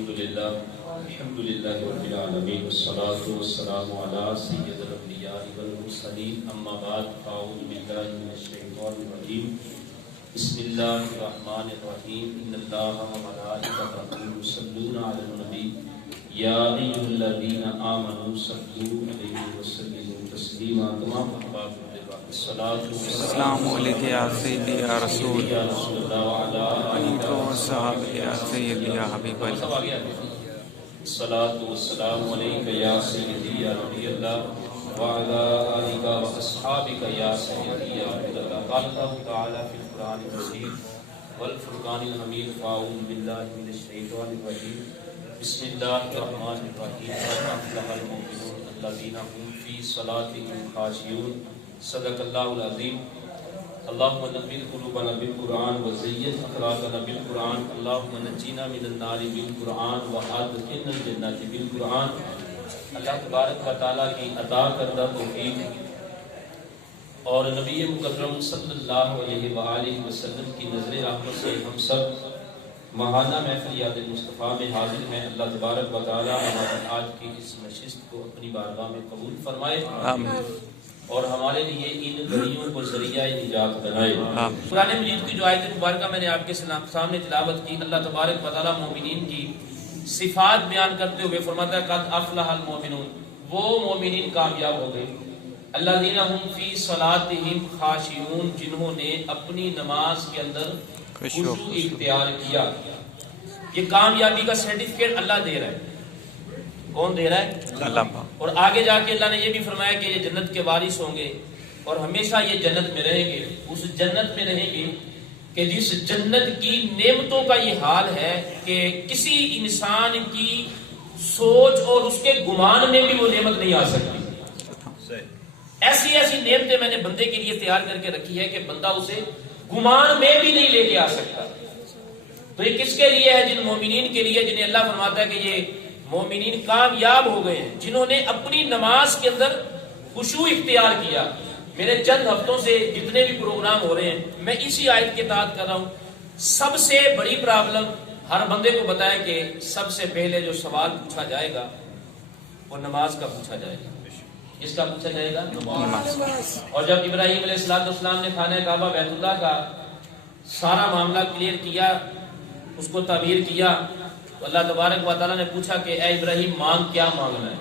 الحمد للہ رب العالمین والصلاة والسلام علی سید الانبیاء والمرسلین اما بعد اعوذ باللہ من الشیطان الرجیم بسم اللہ الرحمن الرحیم ان اللہ وملائکتہ یصلون علی النبی یا ایھا الذین آمنوا صلوا علیہ وسلموا تسلیما تمام احباب السلام علیکم یا سیدی یا رسول اللہ وعلی علیکم والصحاب یا سیدی یا حبیب اللہ الصلاة والسلام علیک یا سیدی یا نبی اللہ وعلی آلک واصحابک یا سیدی یا عبد اللہ قال اللہ تعالی فی القرآن المجید والفرقان الحمید اعوذ باللہ من الشیطان الرجیم بسم اللہ الرحمن الرحیم قد افلح المؤمنون الذین هم فی صلاتهم خاشعون صدق اللہ العظیم اللہم نبیل قلوبنا بالقرآن وزید اخلاقنا بالقرآن اللہم نجینا من النار بالقرآن وادخلنا الجنت بالقرآن. اللہ تبارک و تعالیٰ کی عطا کردہ توفیق اور نبی مکرم صلی اللہ علیہ وآلہ وسلم کی نظر رحمت سے ہم سب ماہانہ محفل یاد مصطفیٰ میں حاضر ہیں. اللہ تبارک و تعالیٰ ہماری آج کی اس نشست کو اپنی بارگاہ میں قبول فرمائے آمین اور ہمارے لیے ان گھڑیوں کو ذریعہ نجات بنائے. قرآن مجید کی جو آیت مبارکہ میں نے آپ کے سامنے تلاوت کی، اللہ تبارک و تعالیٰ مومنین کی صفات بیان کرتے ہوئے فرماتا ہے قد افلح المؤمنون، وہ مومنین کامیاب ہو گئے، الذین هم فی صلاتهم خاشعون، جنہوں نے اپنی نماز کے اندر خشوع اختیار کیا. یہ کامیابی کا سرٹیفکیٹ اللہ دے رہا ہے. کون دے رہا ہے؟ اللہ. اور آگے جا کے اللہ نے یہ بھی فرمایا کہ یہ جنت کے وارث ہوں گے اور ہمیشہ یہ جنت میں رہیں گے. اس جنت میں رہیں گے کہ جس جنت کی نعمتوں کا یہ حال ہے کہ کسی انسان کی سوچ اور اس کے گمان میں بھی وہ نعمت نہیں آ سکتی. ایسی ایسی نعمتیں میں نے بندے کے لیے تیار کر کے رکھی ہے کہ بندہ اسے گمان میں بھی نہیں لے کے آ سکتا. تو یہ کس کے لیے ہے؟ جن مومنین کے لیے جنہیں اللہ فرماتا ہے کہ یہ مومنین کامیاب ہو گئے ہیں، جنہوں نے اپنی نماز کے اندر خشوع اختیار کیا. میرے چند ہفتوں سے جتنے بھی پروگرام ہو رہے ہیں میں اسی آیت کے تحت کر رہا ہوں. سب سے بڑی پرابلم ہر بندے کو بتایا کہ سب سے پہلے جو سوال پوچھا جائے گا وہ نماز کا پوچھا جائے گا. اس کا پوچھا جائے گا نماز. اور جب ابراہیم علیہ السلام نے خانہ کعبہ بیت اللہ کا سارا معاملہ کلیئر کیا، اس کو تعمیر کیا، تو اللہ تبارک و تعالیٰ نے پوچھا کہ اے ابراہیم مانگ، کیا مانگنا ہے؟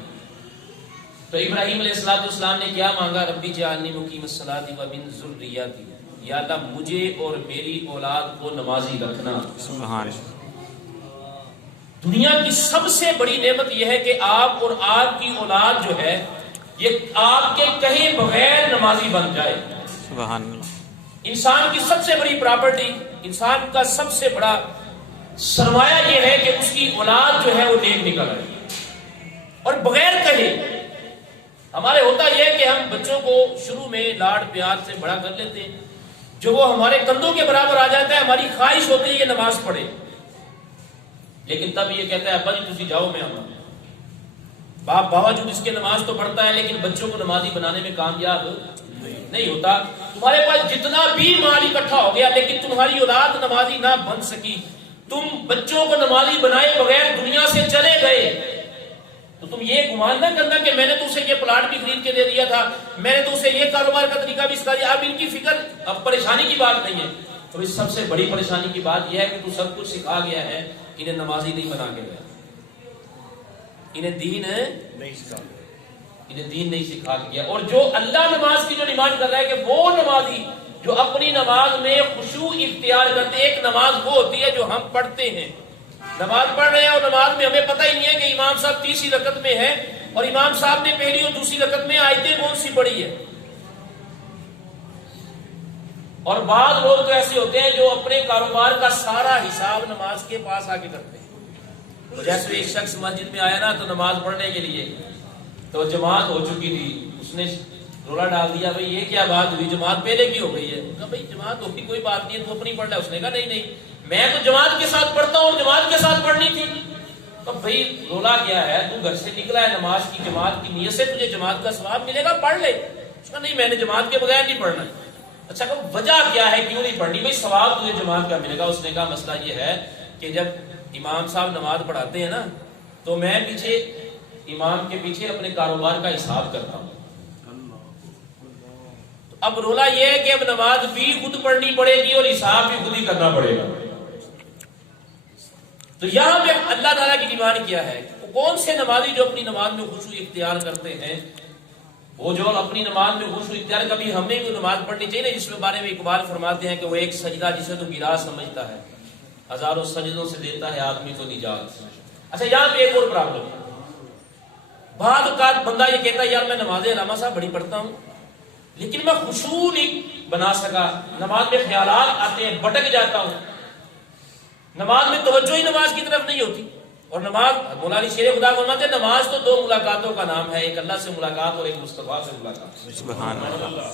تو ابراہیم علیہ السلام نے کیا مانگا؟ ربی جعلنی مقیم الصلاۃ ومن ذریتی، یا اللہ مجھے اور میری اولاد کو نمازی رکھنا. سبحان. دنیا کی سب سے بڑی نعمت یہ ہے کہ آپ اور آپ کی اولاد جو ہے یہ آپ کے کہیں بغیر نمازی بن جائے. سبحان. انسان کی سب سے بڑی پراپرٹی، انسان کا سب سے بڑا سرمایہ یہ ہے کہ اس کی اولاد جو ہے وہ نیک نکل آئے اور بغیر کہے. ہمارے ہوتا یہ ہے کہ ہم بچوں کو شروع میں لاڈ پیار سے بڑا کر لیتے ہیں، جو وہ ہمارے کندھوں کے برابر آ جاتا ہے ہماری خواہش ہوتی ہے یہ نماز پڑھے، لیکن تب یہ کہتا ہے بھائی تسی جاؤ میں آؤں. باپ باوجود اس کے نماز تو پڑھتا ہے لیکن بچوں کو نمازی بنانے میں کامیاب نہیں ہوتا. تمہارے پاس جتنا بھی مال اکٹھا ہو گیا لیکن تمہاری اولاد نمازی نہ بن سکی، تم بچوں کو نمازی بنائے بغیر دنیا سے چلے گئے، تو تم یہ گمان نہ کرنا کہ میں نے تو اسے یہ پلاٹ بھی خرید کے دے دیا تھا، میں نے تو اسے یہ کاروبار کا طریقہ بھی سکھا دیا. اب ان کی فکر، اب پریشانی کی بات نہیں ہے. تو اس سب سے بڑی پریشانی کی بات یہ ہے کہ تو سب کچھ سکھا گیا ہے، انہیں نمازی نہیں بنا کے گیا، انہیں دین نہیں سکھا کے گیا. اور جو اللہ نماز کی جو ڈیمانڈ کر رہا ہے کہ وہ نمازی جو اپنی نماز میں خشوع اختیار کرتے. ایک نماز وہ ہوتی ہے جو ہم پڑھتے ہیں، نماز پڑھ رہے ہیں اور نماز میں ہمیں پتہ ہی نہیں ہے کہ امام صاحب تیسری رکعت میں ہے اور امام صاحب نے پہلی اور دوسری رکعت میں آیتیں کون سی پڑھی ہے. اور بعض لوگ تو ایسے ہوتے ہیں جو اپنے کاروبار کا سارا حساب نماز کے پاس آ کے کرتے ہیں. جیسے ایک شخص مسجد میں آیا نا تو نماز پڑھنے کے لیے، تو جماعت ہو چکی تھی، اس نے رولا ڈال دیا بھئی یہ کیا بات ہوئی، جماعت پہلے کی ہو گئی ہے. کہا بھئی جماعت ہوگی کوئی بات نہیں ہے، تو اپنی پڑھ لے. اس نے کہا نہیں میں تو جماعت کے ساتھ پڑھتا ہوں، جماعت کے ساتھ پڑھنی تھی. تو بھئی رولا کیا ہے، تو گھر سے نکلا ہے نماز کی جماعت کی نیت سے، تجھے جماعت کا ثواب ملے گا، پڑھ لے. اس کا نہیں میں نے جماعت کے بغیر نہیں پڑھنا. اچھا کہ وجہ کیا ہے کیوں نہیں پڑھنی؟ بھئی ثواب تجھے جماعت کا ملے گا. اس نے کہا مسئلہ یہ ہے کہ جب امام صاحب نماز پڑھاتے ہیں نا تو میں پیچھے امام کے پیچھے اپنے کاروبار کا حساب کرتا ہوں. اب رولا یہ ہے کہ اب نماز بھی خود پڑھنی پڑے گی اور حساب بھی خود ہی کرنا پڑے گا. تو یہاں پہ اللہ تعالیٰ کی ڈیمانڈ کیا ہے؟ کون سے نمازی جو اپنی نماز میں خشوع اختیار کرتے ہیں؟ وہ جو اپنی نماز میں خشوع اختیار، کبھی ہمیں بھی نماز پڑھنی چاہیے نا، جس کے بارے میں اقبال فرماتے ہیں کہ وہ ایک سجدہ جسے تو گرا سمجھتا ہے، ہزاروں سجدوں سے دیتا ہے آدمی کو نجات. اچھا یہاں پہ ایک اور پرابلم ہے. بعض اوقات بندہ یہ کہتا ہے یار میں نماز علامہ صاحب بڑی پڑھتا ہوں لیکن میں خشوع نہیں بنا سکا، نماز میں خیالات آتے ہیں، بھٹک جاتا ہوں، نماز میں توجہ ہی نماز کی طرف نہیں ہوتی. اور نماز، مولانا شیر خدا فرماتے ہیں نماز تو دو ملاقاتوں کا نام ہے، ایک اللہ سے ملاقات اور ایک مصطفیٰ سے ملاقات. سبحان اللہ.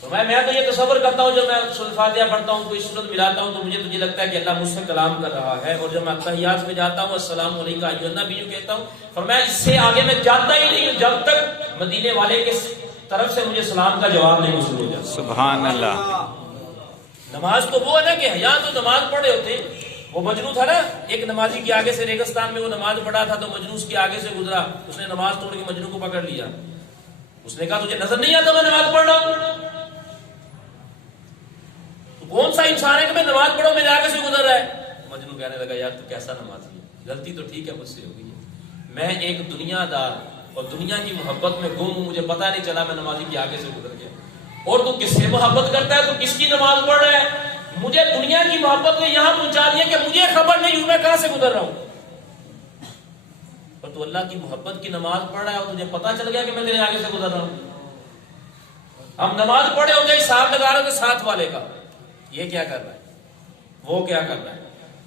تو میں تو یہ تصور کرتا ہوں جب میں سورۃ فاتحہ پڑھتا ہوں، کوئی سورت ملاتا ہوں تو مجھے لگتا ہے کہ اللہ مجھ سے کلام کر رہا ہے. اور جب میں تحیات میں جاتا ہوں السلام علیکم ایھا النبی یوں کہتا ہوں، فرمایا اس سے آگے میں جاتا ہی نہیں ہوں جب تک مدینے والے کے طرف سے مجھے سلام کا جواب نہیں وصول ہو جاتا. سبحان اللہ. نماز تو وہ ہے نا کہ یہاں تو نماز پڑھے ہوتے ہیں. وہ مجنو تھا نا، ایک نمازی کے آگے سے ریگستان میں وہ نماز پڑھا تھا تو مجنو اس کے آگے سے گزرا، اس نے نماز توڑ کے مجنو کو پکڑ لیا. اس نے کہا تجھے نظر نہیں آتا میں نماز پڑھ رہا ہوں؟ تو کون سا انسان ہے کہ میں نماز پڑھوں میرے آگے سے گزر رہا ہے؟ مجنو کہنے لگا یار تو کیسا نمازی ہے، غلطی تو ٹھیک ہے مجھ سے ہو گئی ہے، میں ایک دنیا دار اور دنیا کی محبت میں گم ہوں، مجھے پتہ نہیں چلا میں نمازی کے آگے سے گزر گیا. اور تو کس سے محبت کرتا ہے، تو کس کی نماز پڑھ رہا ہے؟ مجھے دنیا کی محبت نے یہاں پہنچا دیا کہ مجھے خبر نہیں ہوں میں کہاں سے گزر رہا ہوں. اور تو اللہ کی محبت کی نماز پڑھ رہا ہے اور تجھے پتا چل گیا کہ میں تیرے آگے سے گزر رہا ہوں. ہم نماز پڑھے ہوتے حساب لگا رہے ہوتے ساتھ والے کا، یہ کیا کر رہا ہے، وہ کیا کر رہا ہے.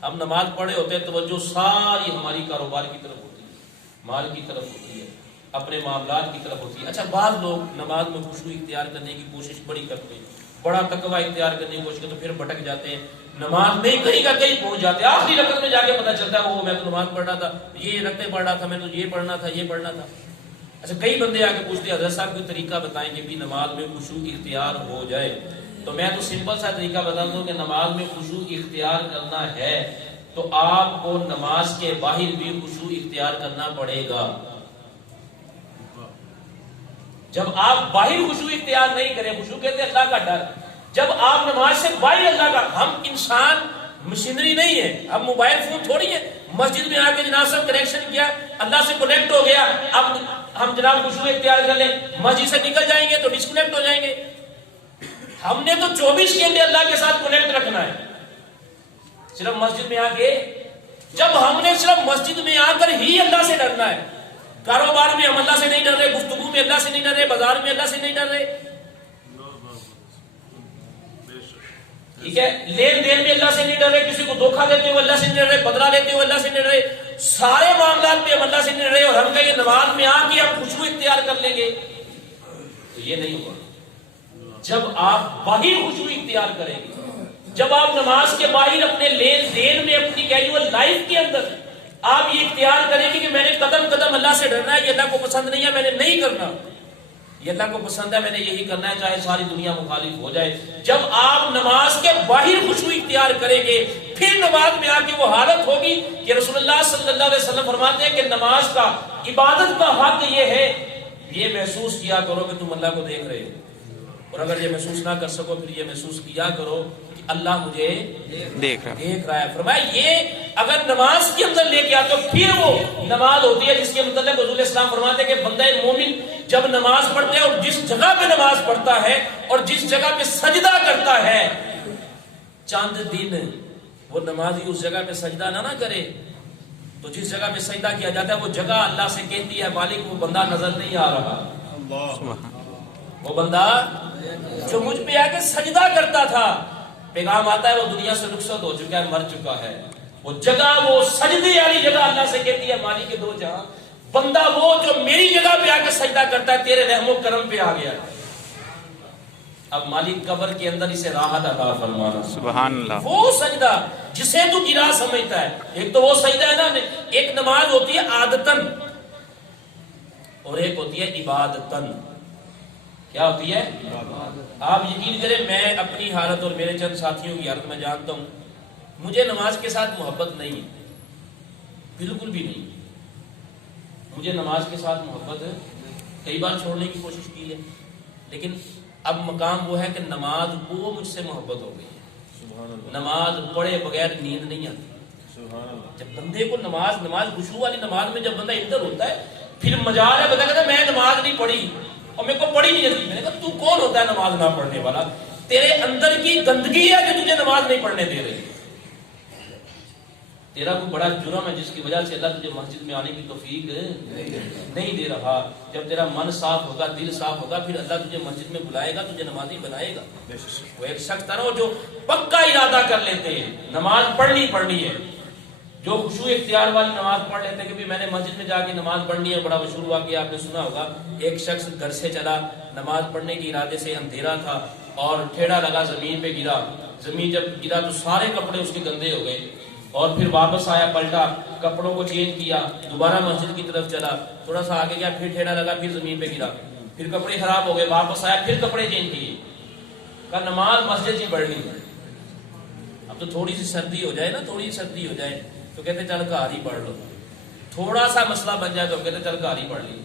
ہم نماز پڑھے ہوتے توجہ ساری ہماری کاروبار کی طرف ہوتی ہے، مال کی طرف ہوتی ہے، اپنے معاملات کی طرف ہوتی ہے. اچھا بعض لوگ نماز میں خشوع اختیار کرنے کی کوشش بڑی کرتے ہیں، بڑا تقوی اختیار کرنے کی کوشش کرتے، تو پھر بھٹک جاتے ہیں، نماز میں کہیں کا کہیں پہنچ جاتے ہیں. آخری رکعت میں جا کے پتا چلتا ہے وہ میں تو نماز پڑھ رہا تھا، یہ رکعتیں پڑھ رہا تھا، میں تو یہ پڑھنا تھا، یہ پڑھنا تھا. اچھا کئی بندے آ کے پوچھتے ہیں حضرت صاحب کوئی طریقہ بتائیں کہ بھی نماز میں خشوع اختیار ہو جائے. تو میں تو سمپل سا طریقہ بتاتا ہوں کہ نماز میں خشوع اختیار کرنا ہے تو آپ کو نماز کے باہر بھی خشوع اختیار کرنا پڑے گا. جب آپ باہر خشوع اختیار نہیں کریں، خشوع کہتے ہیں اللہ کا ڈر، جب آپ نماز سے باہر اللہ کا، ہم انسان مشینری نہیں ہے، ہم موبائل فون تھوڑی ہے. مسجد میں آ کے جناب سب کنیکشن کیا، اللہ سے کنیکٹ ہو گیا، اب ہم جناب خشوع اختیار کر لیں، مسجد سے نکل جائیں گے تو ڈسکنیکٹ ہو جائیں گے. ہم نے تو 24 گھنٹے اللہ کے ساتھ کنیکٹ رکھنا ہے. صرف مسجد میں آ کے، جب ہم نے صرف مسجد میں آ کر ہی اللہ سے ڈرنا ہے. کاروبار میں ہم اللہ سے نہیں ڈر رہے، گفتگو میں اللہ سے نہیں ڈر رہے، بازار میں اللہ سے نہیں ڈر رہے، ٹھیک ہے، لین دین میں اللہ سے نہیں ڈر رہے، کسی کو دھوکہ دیتے ہوئے اللہ سے نہیں ڈر رہے، بدلہ لیتے ہوئے اللہ سے نہیں ڈر رہے، سارے معاملات میں ہم اللہ سے نہیں ڈر رہے، اور ہم کہیں نماز میں آ کے ہم خشوع اختیار کر لیں گے تو یہ نہیں ہوگا. جب آپ باہر خشوع اختیار کریں گے، جب آپ نماز کے باہر اپنے لین دین میں، اپنی کیجول لائف کے اندر آپ یہ اختیار کریں گے کہ میں نے قدم قدم اللہ سے ڈرنا ہے، یہ اللہ کو پسند نہیں ہے میں نے نہیں کرنا، یہ اللہ کو پسند ہے میں نے یہی کرنا ہے چاہے ساری دنیا مخالف ہو جائے. جب آپ نماز کے باہر خشوع اختیار کریں گے پھر نماز میں آ کے وہ حالت ہوگی کہ رسول اللہ صلی اللہ علیہ وسلم فرماتے ہیں کہ نماز کا، عبادت کا حق یہ ہے، یہ محسوس کیا کرو کہ تم اللہ کو دیکھ رہے ہو، اور اگر یہ محسوس نہ کر سکو پھر یہ محسوس کیا کرو کہ اللہ مجھے دیکھ رہا ہے. فرمایا یہ اگر نماز کے اندر لے کے آتے ہو پھر وہ نماز ہوتی ہے جس کے متعلق حضور اسلام فرماتے ہیں کہ بندہ مومن جب نماز پڑھتے ہیں اور جس جگہ پہ نماز پڑھتا ہے اور جس جگہ پہ سجدہ کرتا ہے، چاند دن وہ نمازی اس جگہ پہ سجدہ نہ کرے تو جس جگہ پہ سجدہ کیا جاتا ہے وہ جگہ اللہ سے کہتی ہے مالک وہ بندہ نظر نہیں آ رہا، وہ بندہ جو مجھ پہ آ کے سجدہ کرتا تھا، پیغام آتا ہے وہ دنیا سے رخصت ہو چکا ہے، مر چکا ہے. وہ جگہ، وہ سجدے والی جگہ اللہ سے کہتی ہے مالک کے دو جہاں، بندہ وہ جو میری جگہ پہ آ کے سجدہ کرتا ہے تیرے رحم و کرم پہ آ گیا. اب مالک قبر کے اندر اسے راحت عطا فرمانا. سبحان اللہ. وہ سجدہ جسے تو گرا سمجھتا ہے، ایک تو وہ سجدہ ہے نا، ایک نماز ہوتی ہے عادتن اور ایک ہوتی ہے عبادتن. کیا ہوتی ہے؟ آپ یقین کریں میں اپنی حالت اور میرے چند ساتھیوں کی حالت میں جانتا ہوں، مجھے نماز کے ساتھ محبت نہیں ہے. بالکل بھی نہیں. مجھے نماز کے ساتھ محبت ہے, کئی بار چھوڑنے کی کوشش کی ہے, لیکن اب مقام وہ ہے کہ نماز کو مجھ سے محبت ہو گئی ہے. نماز پڑھے بغیر نیند نہیں آتی. جب بندے کو نماز خشوع والی نماز میں جب بندہ ادھر ہوتا ہے, پھر مجال ہے بندہ کہتا ہے میں نماز نہیں پڑھی اور میرے کو پڑھی نہیں جاتی. میں نے کہا تو کون ہوتا ہے نماز نہ پڑھنے والا؟ تیرے اندر کی گندگی ہے کہ تجھے نماز نہیں پڑھنے دے رہی. تیرا کوئی بڑا جرم ہے جس کی وجہ سے اللہ تجھے مسجد میں آنے کی توفیق نہیں دے رہا. جب تیرا من صاف ہوگا, دل صاف ہوگا, پھر اللہ تجھے مسجد میں بلائے گا, تجھے نمازی بنائے گا. وہ ایک شخص تھا نا جو پکا ارادہ کر لیتے ہیں نماز پڑھنی ہے, جو خشوع اختیار والی نماز پڑھ لیتے ہیں کہ بھی میں نے مسجد میں جا کے نماز پڑھنی ہے. بڑا مشہور واقعہ آپ نے سنا ہوگا, ایک شخص گھر سے چلا نماز پڑھنے کے ارادے سے, اندھیرا تھا اور ٹھیڑا لگا, زمین پہ گرا. زمین جب گرا تو سارے کپڑے اس کے گندے ہو گئے, اور پھر واپس آیا, پلٹا, کپڑوں کو چینج کیا, دوبارہ مسجد کی طرف چلا, تھوڑا سا آگے گیا, پھر ٹھیڑا لگا, پھر زمین پہ گرا, پھر کپڑے خراب ہو گئے, واپس آیا, پھر کپڑے چینج کیے. کہا نماز مسجد ہی پڑھنی ہے. اب تو تھوڑی سی سردی ہو جائے نا, تھوڑی سی سردی ہو جائے تو کہتے چل گھر ہی پڑھ لو. تھوڑا سا مسئلہ بن جائے تو کہتے چل گھر ہی پڑھ لی.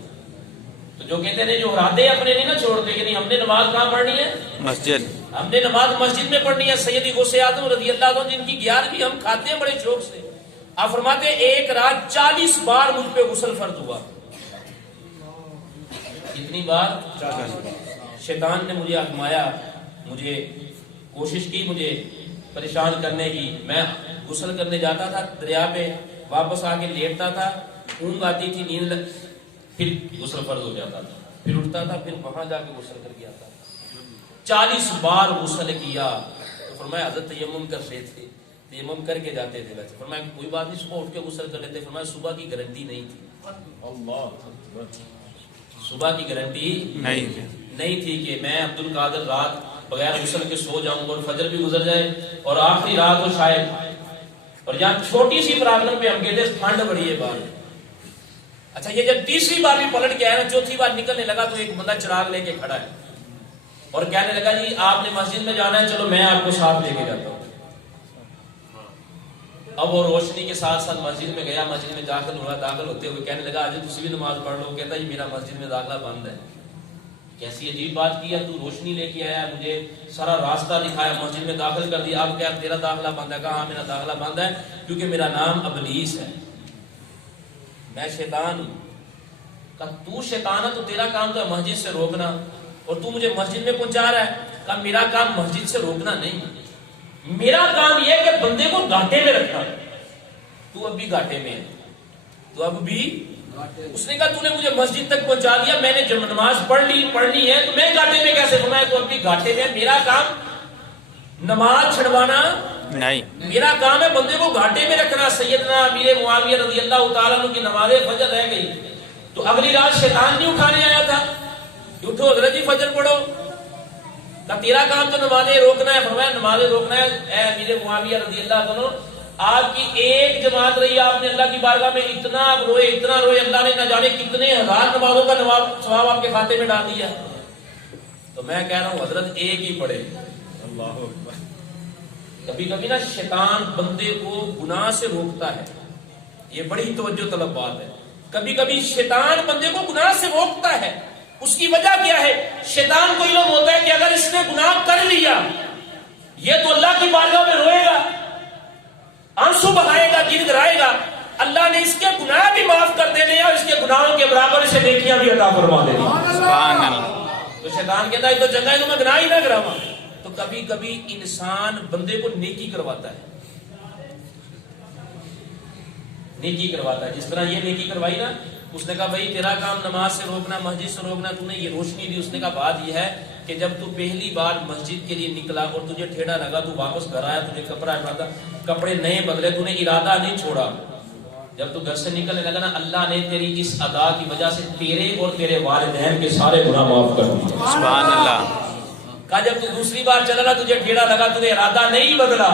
تو جو کہتے ہیں جو ارادے اپنے نہیں نا چھوڑتے کہ نہیں ہم نے نماز کہاں پڑھنی ہے, مسجد, ہم نے نماز مسجد میں پڑھنی ہے. سیدی غوث اعظم رضی اللہ عنہ جن کی 11ویں ہم کھاتے ہیں بڑے شوق سے, آپ فرماتے ہیں ایک رات 40 بار مجھ پہ غسل فرض ہوا. کتنی بار؟ شیطان نے مجھے آزمایا, مجھے کوشش کی مجھے پریشان کرنے کی. میں غسل کرنے جاتا تھا دریا پہ, واپس آ کے لیٹتا تھا, اونگ آتی تھی, نیند لگ, پھر غسل فرض ہو جاتا تھا, پھر اٹھتا تھا, پھر وہاں جا کے غسل کر کے آتا تھا. 40 بار غسل کیا. تو فرمایا حضرت تیمم کر رہے تھے, تیمم کر کے جاتے تھے. ویسے فرمایا کوئی بات نہیں, صبح اٹھ کے غسل کر لیتے. فرمایا صبح کی گارنٹی نہیں تھی. صبح کی گارنٹی نہیں تھی کہ میں عبد القادر رات بغیر غسل کے سو جاؤں اور فجر بھی گزر جائے اور آخری رات ہو شاید. اور یہاں چھوٹی سی پرابلم پہ ہم کہتے ہیں ٹھنڈ بڑی ہے باہر. اچھا یہ جب تیسری بار بھی پلٹ کے آیا نا, چوتھی بار نکلنے لگا تو ایک بندہ چراغ لے کے کھڑا ہے اور کہنے لگا جی آپ نے مسجد میں جانا ہے, چلو میں آپ کو ساتھ لے کے جاتا ہوں. اب وہ روشنی کے ساتھ ساتھ مسجد میں گیا, مسجد میں داخل ہوا, داخل ہوتے ہوئے کہنے لگا آج تسی بھی نماز پڑھ لو. کہتا ہے میرا مسجد میں داخلہ بند ہے. کیسی عجیب بات کی ہے, تو روشنی لے کے آیا, مجھے سارا راستہ دکھایا, مسجد میں داخل کر دیا, اب کیا تیرا داخلہ بند ہے؟ کہا ہاں میرا داخلہ بند ہے کیونکہ میرا نام ابلیس ہے, میں شیطان ہوں. کہا تو شیطان ہے تو تیرا کام تو ہے مسجد سے روکنا, اور تو مجھے مسجد میں پہنچا رہا ہے. کہا میرا کام مسجد سے روکنا نہیں, میرا کام یہ ہے کہ بندے کو گھاٹے میں رکھنا. تو اب بھی گھاٹے میں ہے, تو اب بھی. اس نے کہا تو نے مجھے مسجد تک پہنچا دیا, میں نے جب نماز پڑھنی ہے تو میں گھاٹے میں کیسے گھوما ہے؟ تو اب بھی گھاٹے میں. میرا کام نماز چھڑوانا نہیں, میرا کام ہے بندے کو گھاٹے میں رکھنا. سیدنا امیر معاویہ رضی اللہ تعالیٰ عنہ کی نماز فجر رہ گئی تو اگلی رات شیطان نہیں اٹھانے آیا تھا, اٹھو حضرت جی فجر پڑھو. کہ تیرا کام تو نمازیں روکنا ہے. فرمایا نمازیں روکنا ہے اے امیر معاویہ رضی اللہ عنہ, آپ کی ایک جماعت رہی, آپ نے اللہ کی بارگاہ میں اتنا روئے, اللہ نے نہ جانے کتنے ہزار نمازوں کا ثواب آپ کے کھاتے میں ڈال دیا. تو میں کہہ رہا ہوں حضرت ایک ہی پڑھے. اللہ اکبر. کبھی کبھی نا شیطان بندے کو گناہ سے روکتا ہے, یہ بڑی توجہ طلب بات ہے. کبھی کبھی شیطان بندے کو گناہ سے روکتا ہے. اس کی وجہ کیا ہے؟ شیطان کو علم ہوتا ہے کہ اگر اس نے گناہ کر لیا یہ تو اللہ کی بارگاہ میں روئے گا, آنسو بہائے گا, گڑ گڑائے گا, اللہ نے اس کے گناہ بھی معاف کر دینے اور اس کے گناہوں کے برابر اسے نیکیاں بھی عطا فرما دینی. سبحان اللہ. تو شیطان کہتا ہے تو جگہ تو میں گناہ ہی نہ کراواں. تو کبھی کبھی انسان بندے کو نیکی کرواتا ہے, نیکی کرواتا ہے. جس طرح یہ نیکی کروائی نا, اس نے کہا بھائی تیرا کام نماز سے روکنا, مسجد سے روکنا, تو نے یہ روشنی دی. اس نے کہا بات یہ ہے کہ جب تو پہلی بار مسجد کے لیے نکلا اور تجھے ٹھیڑا لگا, تو واپس گھر آیا, تجھے کپڑے نئے بدلے, تو نے ارادہ نہیں چھوڑا. جب تو گھر سے نکلنے لگا نا, اللہ نے تیری اس ادا کی وجہ سے تیرے اور تیرے والدین کے سارے گناہ معاف کر دیے. سبحان اللہ. کہا جب تو دوسری بار چلا, تجھے ٹھیڑا لگا, تجھے ارادہ نہیں بدلا,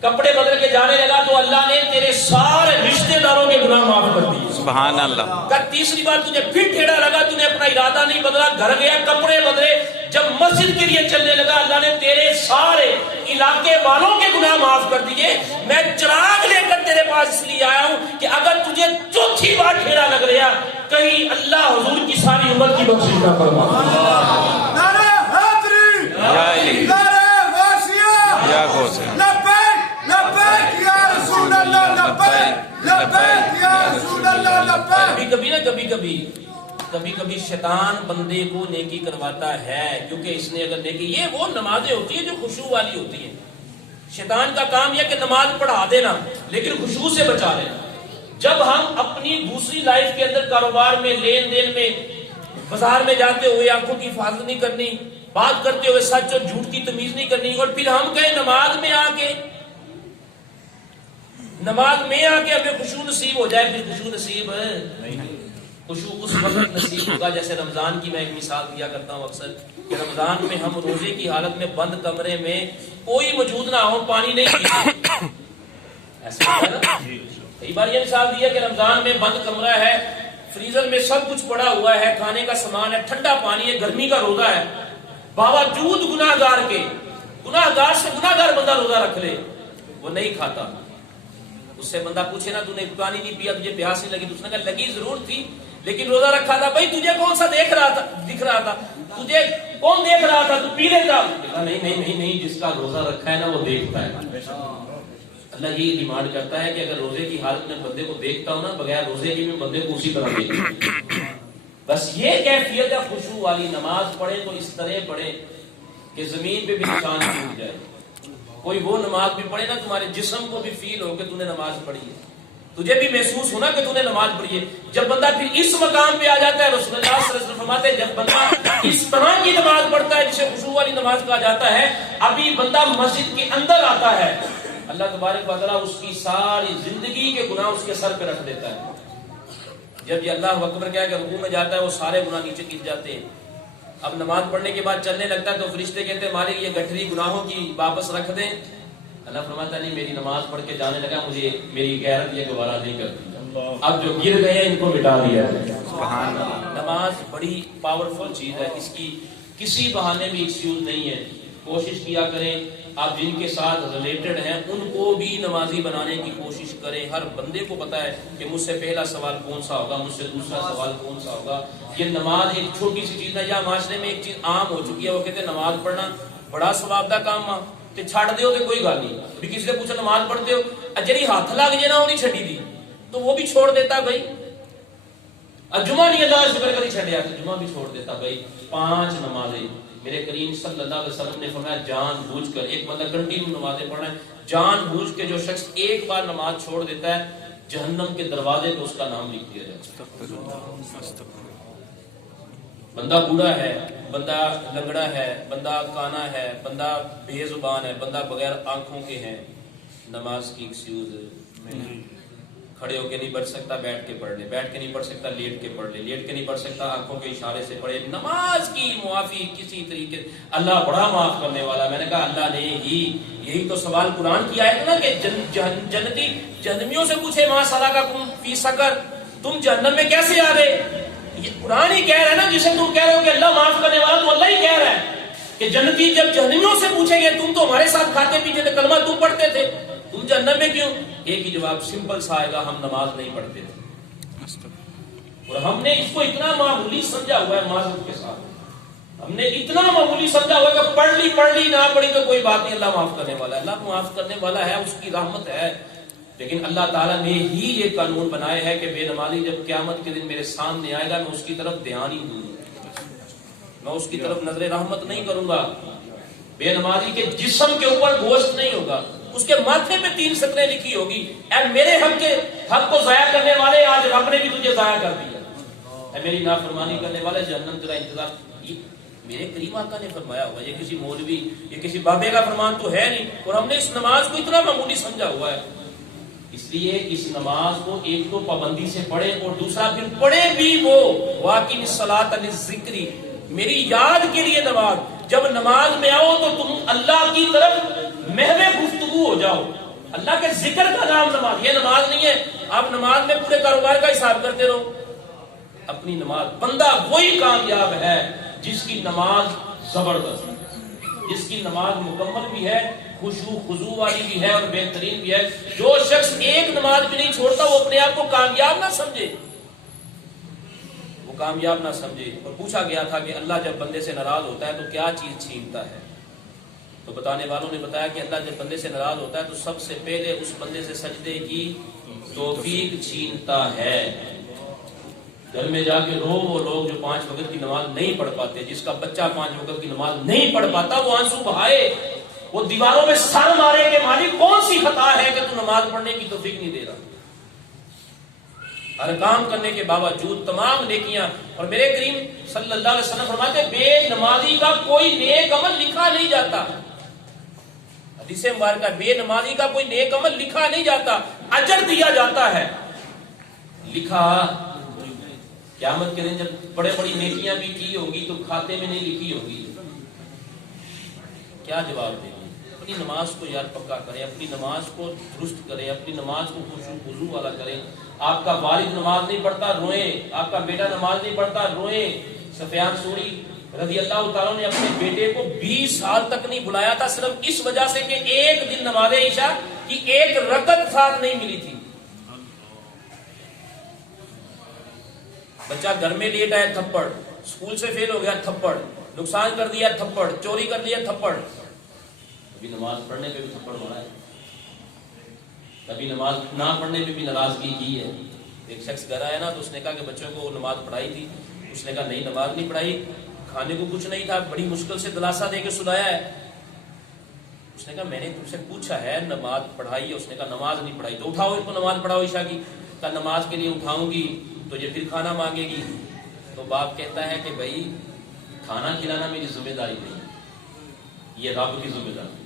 کپڑے بدل کے جانے لگا, تو اللہ نے تیرے سارے رشتہ داروں کے گناہ معاف کر دیے. سبحان اللہ. کہ تیسری بار تجھے پھر ٹھیڑا لگا, تو نے اپنا ارادہ نہیں بدلا, گھر گیا, کپڑے بدلے, جب مسجد کے لیے چلنے لگا اللہ نے تیرے سارے علاقے والوں کے گناہ معاف کر دیے. میں چراغ لے کر تیرے پاس اس لیے آیا ہوں کہ اگر تجھے چوتھی بار ٹھیلا لگ رہا کہیں اللہ حضور کی ساری امت کی بخشش نہ فرما. نعرہ حیدری، یا علی، نعرہ غوثیہ، یا غوثیہ، لبیک لبیک یا رسول اللہ، لبیک لبیک یا رسول اللہ، لبیک. کبھی کبھی شیطان بندے کو نیکی کرواتا ہے، کیونکہ اس نے اگر نیکی، یہ وہ نمازیں ہوتی ہیں جو خشوع والی ہوتی ہیں. شیطان کا کام یہ کہ نماز پڑھا دینا لیکن خشوع سے بچا لینا. جب ہم اپنی دوسری لائف کے اندر کاروبار میں، لین دین میں، بازار میں جاتے ہوئے آنکھوں کی حفاظت نہیں کرنی، بات کرتے ہوئے سچ اور جھوٹ کی تمیز نہیں کرنی، اور پھر ہم کہیں نماز میں آ کے ہمیں خشوع نصیب ہو جائے، پھر خشوع نصیب خشوع اس وقت نصیب ہوگا جیسے رمضان کی میں ایک مثال دیا کرتا ہوں اکثر کہ رمضان میں ہم روزے کی حالت میں بند کمرے میں کوئی موجود نہ ہو، پانی نہیں پیتے. ایسا ہوتا ہے نا؟ کئی بار یہ مثال دیا کہ رمضان میں بند کمرہ ہے، فریزر میں سب کچھ پڑا ہوا ہے، کھانے کا سامان ہے، ٹھنڈا پانی ہے، گرمی کا روزہ ہے، باوجود گناہگار کے، گناہگار سے گناہگار بندہ روزہ رکھ لے، وہ نہیں کھاتا. اس سے بندہ پوچھے نا تو نے پانی نہیں پیا، تجھے پیاس نہیں لگی؟ تو اس نے کہا لگی ضرور تھی لیکن روزہ رکھا تھا. بھائی تجھے کون سا دکھ رہا تھا؟ تجھے کون دیکھ رہا تھا؟ تو پی لیتا. نہیں، جس کا روزہ رکھا ہے نا وہ دیکھتا ہے. اللہ یہ ڈیمانڈ کرتا ہے کہ اگر روزے کی حالت میں بندے کو دیکھتا ہوں نا، بغیر روزے کی میں بندے کو اسی طرح دیکھتا. بس یہ کیفیت ہے خشوع والی. نماز پڑھے تو اس طرح پڑھے کہ زمین پہ بھی نشان ٹوٹ جائے. کوئی وہ نماز بھی پڑھے نا تمہارے جسم کو بھی فیل ہو کہ تو نے نماز پڑھی ہے، تجھے بھی محسوس ہونا کہ تو نے نماز پڑھی ہے. جب بندہ پھر اس مقام پہ آ جاتا ہے، رسول اللہ صلی اللہ علیہ وسلم فرماتے ہیں جب بندہ اس طرح کی نماز پڑھتا ہے جسے خشوع والی نماز کہا جاتا ہے، ابھی بندہ مسجد کے اندر آتا ہے، اللہ تبارک و تعالیٰ اس کی ساری زندگی کے گناہ اس کے سر پہ رکھ دیتا ہے. جب یہ اللہ اکبر کہہ کے رکوع میں جاتا ہے وہ سارے گناہ نیچے گر جاتے ہیں. اب نماز پڑھنے کے بعد چلنے لگتا ہے تو فرشتے کہتے ہیں مالک یہ گٹھری گناہوں کی واپس رکھ دیں. اللہ فرماتا نہیں، میری نماز پڑھ کے جانے لگا، مجھے میری غیرت یہ گوارا نہیں کرتی، اب جو گر گئے ان کو مٹا دیا. سبحان اللہ. نماز بڑی پاورفل چیز ہے، اس کی کسی بہانے بھی ایکسکیوز نہیں ہے. کوشش کیا کریں آپ جن کے ساتھ ریلیٹڈ ہیں ان کو بھی نمازی بنانے کی کوشش کریں. ہر بندے کو پتا ہے کہ مجھ سے پہلا سوال کون سا ہوگا، مجھ سے دوسرا سوال کون سا ہوگا. یہ نماز ایک چھوٹی سی چیز ہے، یا معاشرے میں ایک چیز عام ہو چکی ہے، وہ کہتے ہیں نماز پڑھنا بڑا ثواب دا کام ہے تے چھڑ دیو تے کوئی گل نہیں. ابھی کسی سے پوچھا نماز پڑھتے ہو، جڑی ہاتھ لگ جائے نا وہ نہیں چھڈی دی تو وہ بھی چھوڑ دیتا بھائی. جمعہ نہیں اللہ شکر کری چھڈیا تو جمعہ بھی چھوڑ دیتا بھائی. 5 نمازیں میرے کریم صلی اللہ علیہ وسلم نے فرمایا جان بوجھ کر، ایک بندہ کنٹینیو نمازیں پڑھنا ہے، جان بوجھ کے جو شخص ایک بار نماز چھوڑ دیتا ہے جہنم کے دروازے پہ اس کا نام لکھ دیا جاتا ہے. بندہ بوڑھا ہے، بندہ لنگڑا ہے، بندہ کانا ہے، بندہ بے زبان ہے، بندہ بغیر آنکھوں کے ہے، نماز کی ایکسکیوز نہیں. کھڑے ہو کے نہیں پڑھ سکتا بیٹھ کے پڑھ لے، بیٹھ کے نہیں پڑھ سکتا لیٹ کے پڑھ لے، لیٹ کے نہیں پڑھ سکتا آنکھوں کے اشارے سے پڑھے. نماز کی معافی کسی طریقے، اللہ بڑا معاف کرنے والا. میں نے کہا اللہ نے یہی تو سوال قرآن کی آیت نا کہ جنتی جہنمیوں سے پوچھے ماں سلککم فی سقر، تم جہنم میں کیسے آ گئے. یہ قرآن ہی کہہ رہا ہے نا، جسے تم کہہ رہے ہو کہ اللہ معاف کرنے والا، تو اللہ ہی کہہ رہا ہے کہ جنتی جب جہنمیوں سے پوچھیں گے تم تو ہمارے ساتھ کھاتے پیتے تھے، کلمہ تم پڑھتے تھے، تم جہنم میں کیوں؟ ایک ہی جواب سمپل سا آئے گا، ہم نماز نہیں پڑھتے تھے. اور ہم نے اس کو اتنا معمولی سمجھا ہوا ہے، معذرت کے ساتھ ہم نے اتنا معمولی سمجھا ہوا ہے کہ پڑھ لی نہ پڑھی تو کوئی بات نہیں، اللہ معاف کرنے والا ہے. اللہ معاف کرنے والا ہے، اس کی رحمت ہے. لیکن اللہ تعالیٰ نے ہی یہ قانون بنایا ہے کہ بے نمازی جب قیامت کے دن میرے سامنے آئے گا میں اس کی طرف دھیان ہی دوں گا، میں اس کی طرف نظر رحمت نہیں کروں گا. بے نمازی کے جسم کے اوپر گوشت نہیں ہوگا، اس کے ماتھے پہ 3 سطریں لکھی ہوگی، اے میرے حق کو ضائع کرنے والے، آج رب نے بھی تجھے ضائع کر دیا. اے میری نافرمانی کرنے والے، جہنم تیرا انتظار. میرے کریم آقا نے فرمایا ہوا، یہ کسی مولوی یہ کسی بابے کا فرمان تو ہے نہیں. اور ہم نے اس نماز کو اتنا معمولی سمجھا ہوا ہے. اس لیے اس نماز کو ایک تو پابندی سے پڑھے اور دوسرا پھر پڑھے بھی وہ واقعی الصلاۃ للذکری، میری یاد کے لیے نماز. جب نماز میں آؤ تو تم اللہ کی طرف محو گفتگو ہو جاؤ. اللہ کے ذکر کا نام نماز. یہ نماز نہیں ہے آپ نماز میں پورے کاروبار کا حساب کرتے رہو. اپنی نماز، بندہ وہی کامیاب ہے جس کی نماز زبردست، جس کی نماز مکمل بھی ہے، خشوع خضوع والی بھی ہے اور بہترین بھی ہے. جو شخص ایک نماز بھی نہیں چھوڑتا وہ اپنے آپ کو کامیاب نہ سمجھے، وہ کامیاب نہ سمجھے. اور پوچھا گیا تھا کہ اللہ جب بندے سے ناراض ہوتا ہے تو کیا چیز چھینتا ہے؟ تو بتانے والوں نے بتایا کہ اللہ جب بندے سے ناراض ہوتا ہے تو سب سے پہلے اس بندے سے سجدے کی توفیق چھینتا ہے. گھر میں جا کے رو وہ لوگ جو 5 وقت کی نماز نہیں پڑھ پاتے، جس کا بچہ 5 وقت کی نماز نہیں پڑھ پاتا، وہ آنسو بہائے، وہ دیواروں میں سر مارے کہ مالک کون سی خطا ہے کہ تو نماز پڑھنے کی توفیق نہیں دے رہا. ہر کام کرنے کے باوجود تمام نیکیاں، اور میرے کریم صلی اللہ علیہ وسلم فرماتے بے نمازی کا کوئی نیک عمل لکھا نہیں جاتا. حدیث مبارکہ بے نمازی کا کوئی نیک عمل لکھا نہیں جاتا، اجر دیا جاتا ہے. لکھا قیامت کے دن جب بڑے بڑی نیکیاں بھی کی ہوگی تو کھاتے میں نہیں لکھی ہوگی. کیا جواب دیں گے؟ اپنی نماز کو یاد پکا کریں، اپنی نماز کو درست کریں، اپنی نماز کو خشوع خضوع والا کریں. آپ کا والد نماز نہیں پڑھتا روئیں، آپ کا بیٹا نماز نہیں پڑھتا روئیں. سفیان ثوری رضی اللہ تعالیٰ نے اپنے بیٹے کو 20 سال تک نہیں بلایا تھا، صرف اس وجہ سے کہ ایک دن نماز عشاء کی 1 رکعت ساتھ نہیں ملی تھی. بچہ گھر میں لیٹ آیا تھپڑ، اسکول سے فیل ہو گیا تھپڑ، نقصان کر دیا تھپڑ، چوری کر لیا تھپڑ. کبھی نماز پڑھنے پہ بھی تھپڑ مارا ہے، کبھی نماز نہ پڑھنے پہ بھی ناراضگی کی ہے. ایک شخص گھر آیا نا تو اس نے کہا کہ بچوں کو نماز پڑھائی تھی، اس نے کہا نہیں نماز نہیں پڑھائی، کھانے کو کچھ نہیں تھا، بڑی مشکل سے دلاسا دے کے سلایا ہے. اس نے کہا میں نے تم سے پوچھا ہے نماز پڑھائی ہے؟ اس نے کہا نماز نہیں پڑھائی. تو اٹھاؤ ان کو نماز پڑھاؤ عشاء کی. کہا نماز کے لیے اٹھاؤں گی تو یہ پھر کھانا مانگے گی. تو باپ کہتا ہے کہ بھائی کھانا کھلانا میری ذمہ داری نہیں، یہ رب کی ذمہ داری.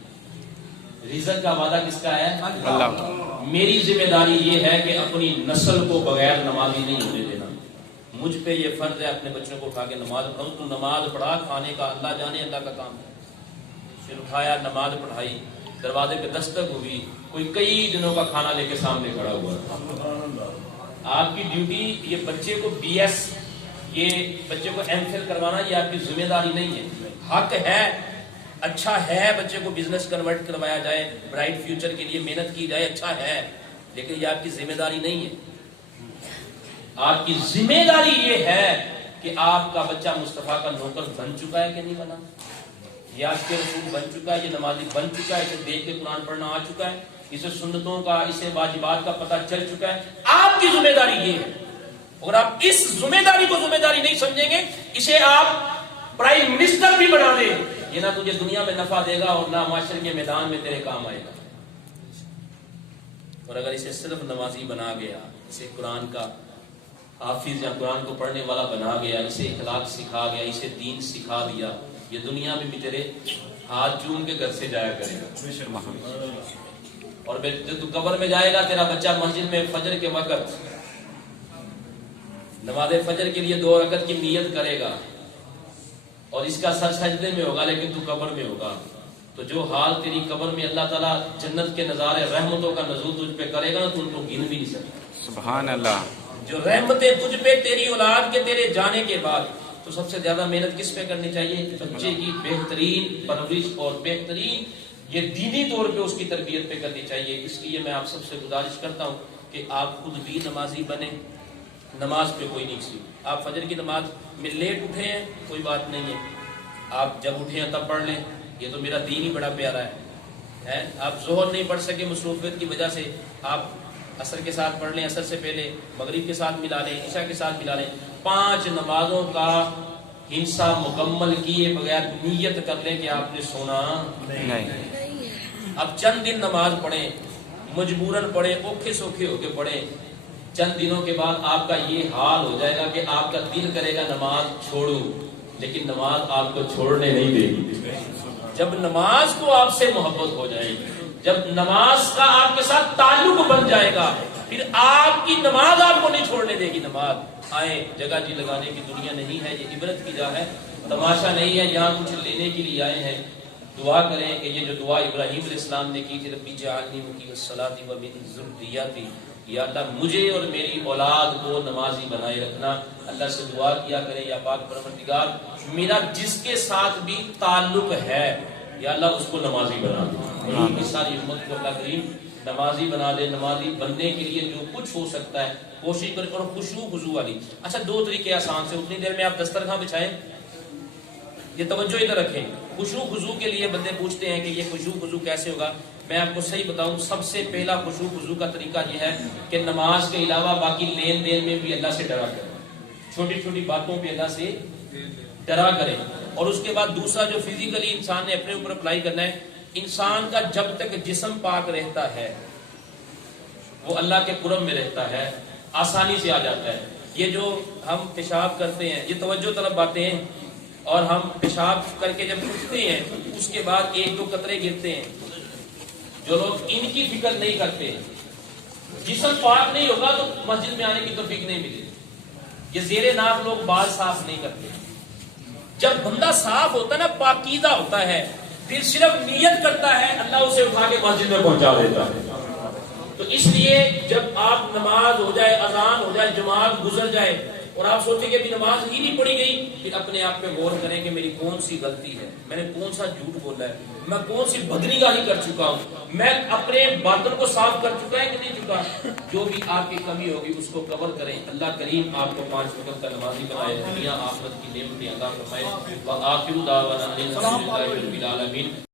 رزق کا وعدہ کس کا ہے؟ اللہ. میری ذمہ داری یہ ہے کہ اپنی نسل کو بغیر نمازی نہیں ہونے دینا. مجھ پہ یہ فرض ہے اپنے بچوں کو اٹھا کے نماز پڑھاؤں. تو نماز پڑھا، کھانے کا اللہ جانے اللہ کا کام ہے. پھر اٹھایا نماز پڑھائی، دروازے پہ دستک ہوئی، کوئی کئی دنوں کا کھانا لے کے سامنے کھڑا ہوا. آپ کی ڈیوٹی یہ بچے کو BS، یہ بچے کو MPhil کروانا یہ آپ کی ذمہ داری نہیں ہے. حق ہے، اچھا ہے بچے کو بزنس کنورٹ کروایا جائے، برائٹ فیوچر کے لیے محنت کی جائے، اچھا ہے، لیکن یہ آپ کی ذمہ داری نہیں ہے. آپ کی ذمہ داری یہ ہے کہ آپ کا بچہ مصطفیٰ کا نوکر بن چکا ہے کہ نہیں بنا، یہ آپ کے رسول بن چکا ہے، یہ نمازی بن چکا ہے، اسے دیکھ کے قرآن پڑھنا آ چکا ہے، اسے سنتوں کا، اسے واجبات کا پتہ چل چکا ہے. آپ کی ذمہ داری یہ ہے. اور آپ اس ذمہ داری کو ذمہ داری نہیں سمجھیں گے، اسے آپ پرائم منسٹر بھی بنا دیں، یہ نہ تجھے دنیا میں نفع دے گا اور نہ معاشرے کے میدان میں تیرے کام آئے گا. اور اگر اسے صرف نمازی بنا گیا، اسے قرآن کا حافظ یا قرآن کو پڑھنے والا بنا گیا، اسے اخلاق سکھا گیا، اسے دین سکھا دیا، یہ دنیا میں بھی تیرے ہاتھ چوم کے گھر سے جایا کرے گا. اور جب تو قبر میں جائے گا تیرا بچہ مسجد میں فجر کے وقت نماز فجر کے لیے 2 رکعت کی نیت کرے گا اور اس کا سر سجدے میں ہوگا، لیکن تو قبر میں ہوگا. تو جو حال تیری قبر میں اللہ تعالیٰ جنت کے نظارے رحمتوں کا نزول تجھ پہ کرے گا نا تو ان کو گن بھی نہیں سکتا. سبحان اللہ. جو رحمتیں تجھ پہ تیری اولاد کے تیرے جانے کے بعد، تو سب سے زیادہ محنت کس پہ کرنی چاہیے؟ بچے کی بہترین پرورش اور بہترین یہ دینی طور پہ اس کی تربیت پہ کرنی چاہیے. اس لیے میں آپ سب سے گزارش کرتا ہوں کہ آپ خود بھی نمازی بنیں. نماز پہ کوئی نہیں سی، آپ فجر کی نماز میں لیٹ اٹھے ہیں کوئی بات نہیں ہے، آپ جب اٹھے ہیں تب پڑھ لیں، یہ تو میرا دین ہی بڑا پیارا ہے. آپ ظہر نہیں پڑھ سکے مصروفیت کی وجہ سے، آپ عصر کے ساتھ پڑھ لیں، عصر سے پہلے مغرب کے ساتھ ملا لیں، عشاء کے ساتھ ملا لیں. 5 نمازوں کا ہنسا مکمل کیے بغیر نیت کر لیں کہ آپ نے سونا نہیں. اب چند دن نماز پڑھیں، مجبوراً پڑھیں، اوکھے سوکھے ہو کے پڑھیں. چند دنوں کے بعد آپ کا یہ حال ہو جائے گا کہ آپ کا دل کرے گا نماز چھوڑوں، لیکن نماز آپ کو چھوڑنے نہیں دے گی. جب نماز کو آپ سے محبت ہو جائے گی، جب نماز کا آپ کے ساتھ تعلق بن جائے گا، پھر آپ کی نماز آپ کو نہیں چھوڑنے دے گی. نماز آئے جگہ جی لگانے کی دنیا نہیں ہے، یہ عبرت کی جا ہے، تماشا نہیں ہے، یہاں کچھ لینے کے لیے آئے ہیں. دعا کریں کہ یہ جو دعا ابراہیم علیہ السلام نے کی تھی، ربی جعلنی مقیم الصلاۃ ومن ذریتی، یا اللہ مجھے اور میری اولاد کو نمازی بنائے رکھنا. اللہ سے دعا کیا کریں یا پاک پروردگار میرا جس کے ساتھ بھی تعلق ہے یا اللہ اس کو نمازی بنا دے. کی ساری امت کو اللہ کریم نمازی بنا دے. نمازی بننے کے لیے جو کچھ ہو سکتا ہے کوشش کریں اور خشوع خضوع والی. اچھا 2 طریقے آسان سے. اتنی دیر میں آپ دسترخوان بچھائیں, یہ توجہ ادھر رکھیں. خشوع خضوع کے لیے بندے پوچھتے ہیں کہ یہ خشوع خضوع کیسے ہوگا. میں آپ کو صحیح بتاؤں, سب سے پہلا خشوع خضوع کا طریقہ یہ ہے کہ نماز کے علاوہ باقی لین دین میں بھی اللہ سے ڈرا کریں, چھوٹی چھوٹی باتوں پہ اللہ سے ڈرا کریں. اور اس کے بعد دوسرا جو فزیکلی انسان نے اپنے اوپر اپلائی کرنا ہے, انسان کا جب تک جسم پاک رہتا ہے وہ اللہ کے قرب میں رہتا ہے, آسانی سے آ جاتا ہے. یہ جو ہم پیشاب کرتے ہیں یہ توجہ طلب باتیں ہیں, اور ہم پیشاب کر کے جب اٹھتے ہیں اس کے بعد 1-2 قطرے گرتے ہیں. جو لوگ ان کی فکر نہیں کرتے, جسم پاک نہیں ہوگا تو مسجد میں آنے کی توفیق نہیں ملے. یہ زیر ناف لوگ بال صاف نہیں کرتے. جب بندہ صاف ہوتا ہے نا, پاکیزہ ہوتا ہے, پھر صرف نیت کرتا ہے اللہ اسے اٹھا کے مسجد میں پہنچا دیتا ہے. تو اس لیے جب آپ نماز ہو جائے, اذان ہو جائے, جماعت گزر جائے اور آپ سوچیں کہ ابھی نماز ہی نہیں پڑھی گئی, پھر اپنے آپ پہ غور کریں کہ میری کون سی غلطی ہے, میں نے کون سا جھوٹ بولا ہے, میں کون سی بدنگاہی کر چکا ہوں, میں اپنے باطن کو صاف کر چکا ہے کہ نہیں چکا. جو بھی آپ کی کمی ہوگی اس کو کور کریں. اللہ کریم آپ کو 5 وقت کا نمازی بنائے, دنیا آخرت کی نعمتیں عطا فرمائے. وآخر دعوانا الحمد للہ رب العالمین.